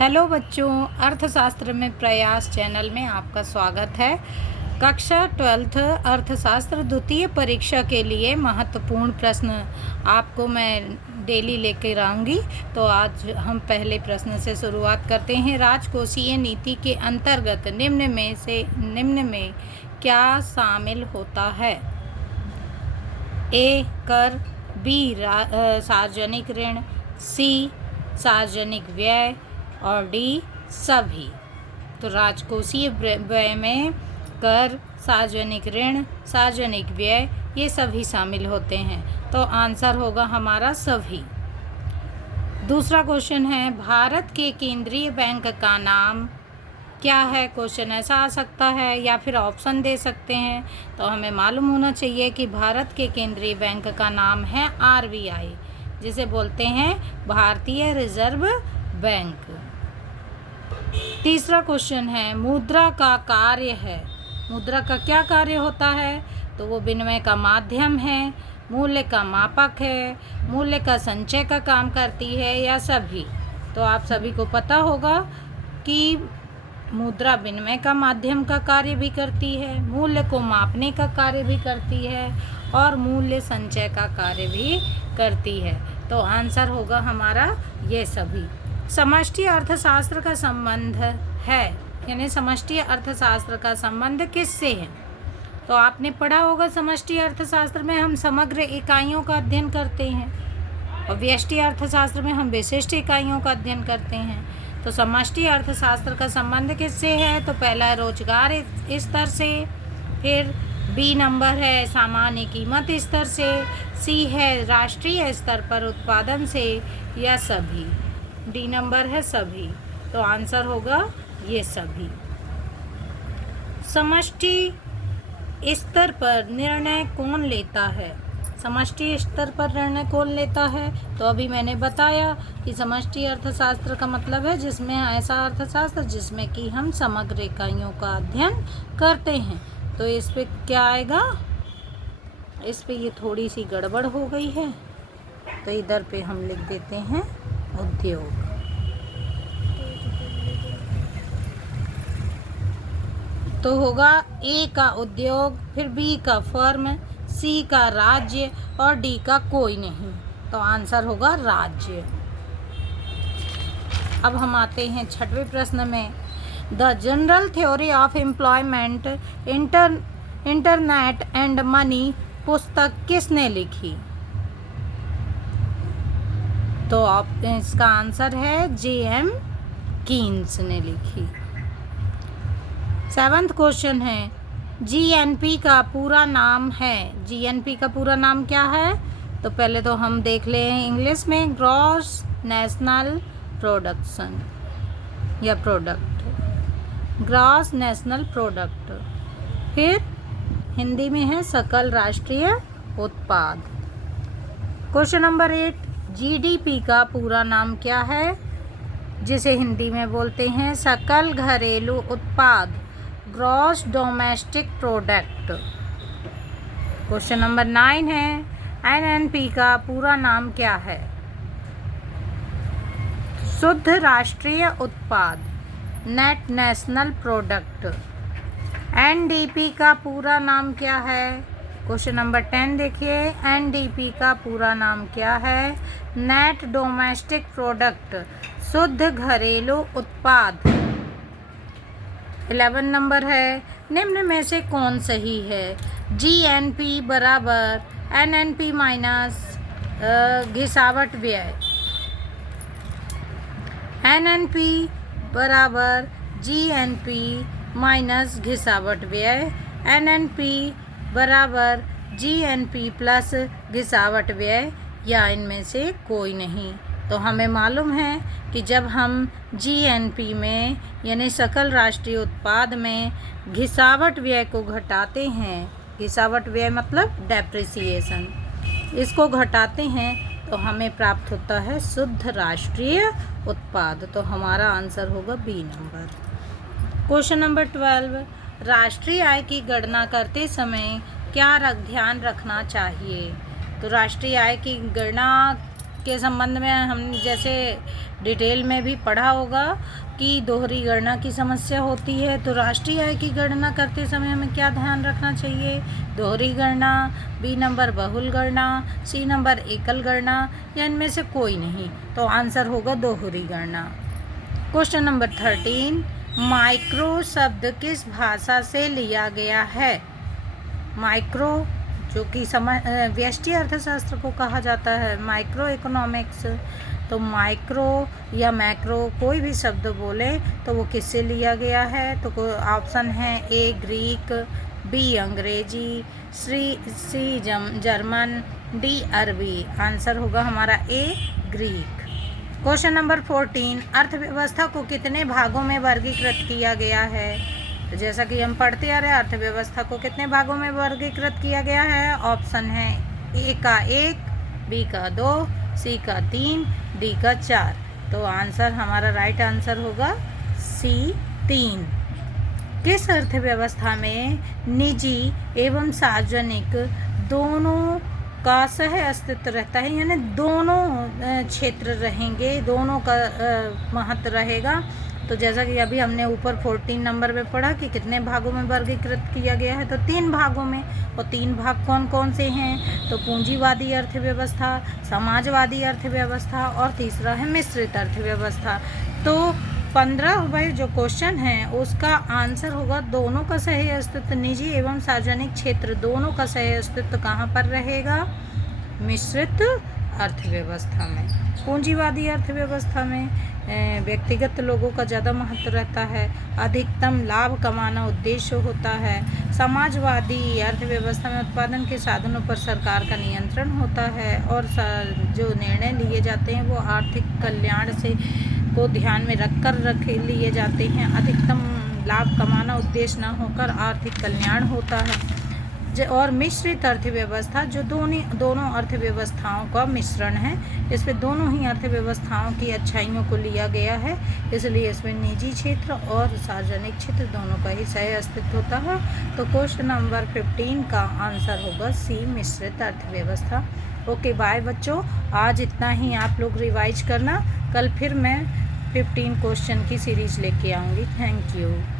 Hello बच्चों, अर्थशास्त्र में प्रयास चैनल में आपका स्वागत है। कक्षा 12th अर्थशास्त्र द्वितीय परीक्षा के लिए महत्वपूर्ण प्रश्न आपको मैं डेली लेकर आऊँगी। तो आज हम पहले प्रश्न से शुरुआत करते हैं। राजकोषीय नीति के अंतर्गत निम्न में क्या शामिल होता है? ए कर, बी सार्वजनिक ऋण, सी सार्वजनिक व्यय और डी सभी। तो राजकोषीय व्यय में कर, सार्वजनिक ऋण, सार्वजनिक व्यय ये सभी शामिल होते हैं। तो आंसर होगा हमारा सभी। दूसरा क्वेश्चन है, भारत के केंद्रीय बैंक का नाम क्या है? क्वेश्चन ऐसा आ सकता है या फिर ऑप्शन दे सकते हैं। तो हमें मालूम होना चाहिए कि भारत के केंद्रीय बैंक का नाम है आरबीआई, जिसे बोलते हैं भारतीय रिजर्व बैंक। तीसरा क्वेश्चन है, मुद्रा का कार्य है। मुद्रा का क्या कार्य होता है? तो वो विनिमय का माध्यम है, मूल्य का मापक है, मूल्य का संचय का काम करती है या सभी। तो आप सभी को पता होगा कि मुद्रा विनिमय का माध्यम का कार्य भी करती है, मूल्य को मापने का कार्य भी करती है और मूल्य संचय का कार्य भी करती है। तो आंसर होगा हमारा ये सभी। समष्टि अर्थशास्त्र का संबंध है, यानी समष्टि अर्थशास्त्र का संबंध किससे है? तो आपने पढ़ा होगा समष्टि अर्थशास्त्र में हम समग्र इकाइयों का अध्ययन करते हैं और व्यष्टि अर्थशास्त्र में हम विशिष्ट इकाइयों का अध्ययन करते हैं। तो समष्टि अर्थशास्त्र का संबंध किससे है? तो पहला रोजगार स्तर से, फिर बी नंबर है सामान्य कीमत स्तर से, सी है राष्ट्रीय स्तर पर उत्पादन से या सभी। डी नंबर है सभी। तो आंसर होगा ये सभी। समष्टि स्तर पर निर्णय कौन लेता है? समष्टि स्तर पर निर्णय कौन लेता है? तो अभी मैंने बताया कि समष्टि अर्थशास्त्र का मतलब है जिसमें ऐसा अर्थशास्त्र जिसमें कि हम समग्र इकाइयों का अध्ययन करते हैं। तो इस पे क्या आएगा? इस पे ये थोड़ी सी गड़बड़ हो गई है, तो इधर पे हम लिख देते हैं उद्योग। तो होगा ए का उद्योग, फिर बी का फर्म, सी का राज्य और डी का कोई नहीं। तो आंसर होगा राज्य। अब हम आते हैं छठवें प्रश्न में। The general theory of employment, internet and money पुस्तक किसने लिखी? तो इसका आंसर है जे.एम. कीन्स ने लिखी। 7th क्वेश्चन है, जीएनपी का पूरा नाम है। जीएनपी का पूरा नाम क्या है? तो पहले तो हम देख लें इंग्लिश में, ग्रॉस नेशनल प्रोडक्शन या प्रोडक्ट, ग्रॉस नेशनल प्रोडक्ट। फिर हिंदी में है सकल राष्ट्रीय उत्पाद। क्वेश्चन नंबर 8, जीडीपी का पूरा नाम क्या है? जिसे हिंदी में बोलते हैं सकल घरेलू उत्पाद, gross domestic product. Question number 9 है, एनएनपी का पूरा नाम क्या है? शुद्ध राष्ट्रीय उत्पाद, नेट नेशनल प्रोडक्ट। एनडीपी का पूरा नाम क्या है? क्वेश्चन नंबर 10 देखिए, एनडीपी का पूरा नाम क्या है? नेट डोमेस्टिक प्रोडक्ट, शुद्ध घरेलू उत्पाद। 11 नंबर है, निम्न में से कौन सही है? जीएनपी बराबर एनएनपी माइनस घिसावट व्यय, एनएनपी बराबर जीएनपी माइनस घिसावट व्यय, एनएनपी बराबर जीएनपी प्लस घिसावट व्यय, या इनमें से कोई नहीं। तो हमें मालूम है कि जब हम जीएनपी में यानी सकल राष्ट्रीय उत्पाद में घिसावट व्यय को घटाते हैं, घिसावट व्यय मतलब डेप्रिसिएशन, इसको घटाते हैं तो हमें प्राप्त होता है शुद्ध राष्ट्रीय उत्पाद। तो हमारा आंसर होगा बी नंबर। क्वेश्चन नंबर 12, राष्ट्रीय आय की गणना करते समय क्या ध्यान रखना चाहिए? तो राष्ट्रीय आय की गणना के संबंध में हम जैसे डिटेल में भी पढ़ा होगा कि दोहरी गणना की समस्या होती है, तो राष्ट्रीय आय की गणना करते समय हमें क्या ध्यान रखना चाहिए? दोहरी गणना, बी नंबर बहुल गणना, सी नंबर एकल गणना, या इनमें से कोई नहीं। तो आंसर होगा दोहरी गणना। क्वेश्चन नंबर 13, माइक्रो शब्द किस भाषा से लिया गया है? माइक्रो जो कि व्यष्टि अर्थशास्त्र को कहा जाता है, माइक्रो इकोनॉमिक्स। तो माइक्रो या मैक्रो कोई भी शब्द बोले तो वो किससे लिया गया है? तो ऑप्शन है ए ग्रीक, बी अंग्रेजी, सी जर्मन, डी अरबी। आंसर होगा हमारा ए ग्रीक। क्वेश्चन नंबर 14, अर्थव्यवस्था को कितने भागों में वर्गीकृत किया गया है? तो जैसा कि हम पढ़ते आ रहे हैं, अर्थव्यवस्था को कितने भागों में वर्गीकृत किया गया है? ऑप्शन है ए का 1, बी का 2, सी का 3, डी का 4। तो आंसर हमारा राइट आंसर होगा सी 3। किस अर्थव्यवस्था में निजी एवं सार्वजनिक दोनों का सह अस्तित्व रहता है, यानी दोनों क्षेत्र रहेंगे, दोनों का महत्व रहेगा? तो जैसा कि अभी हमने ऊपर 14 नंबर में पढ़ा कि कितने भागों में वर्गीकृत किया गया है, तो 3 भागों में। और 3 भाग कौन कौन से हैं? तो पूंजीवादी अर्थव्यवस्था, समाजवादी अर्थव्यवस्था और तीसरा है मिश्रित अर्थव्यवस्था। तो 15 भाई जो क्वेश्चन है उसका आंसर होगा दोनों का सही अस्तित्व, निजी एवं सार्वजनिक क्षेत्र दोनों का सही अस्तित्व कहाँ पर रहेगा? मिश्रित अर्थव्यवस्था में। पूंजीवादी अर्थव्यवस्था में व्यक्तिगत लोगों का ज़्यादा महत्व रहता है, अधिकतम लाभ कमाना उद्देश्य होता है। समाजवादी अर्थव्यवस्था में उत्पादन के साधनों पर सरकार का नियंत्रण होता है और जो निर्णय लिए जाते हैं वो आर्थिक कल्याण से को ध्यान में रख लिए जाते हैं। अधिकतम लाभ कमाना उद्देश्य न होकर आर्थिक कल्याण होता है। और मिश्रित अर्थव्यवस्था जो दोनों अर्थव्यवस्थाओं का मिश्रण है, इसमें दोनों ही अर्थव्यवस्थाओं की अच्छाइयों को लिया गया है, इसलिए इसमें निजी क्षेत्र और सार्वजनिक क्षेत्र दोनों का ही सह अस्तित्व होता है। तो क्वेश्चन नंबर 15 का आंसर होगा सी मिश्रित अर्थव्यवस्था। ओके बाय बच्चों, आज इतना ही आप लोग रिवाइज करना, कल फिर मैं 15 क्वेश्चन की सीरीज लेके आऊँगी। Thank you.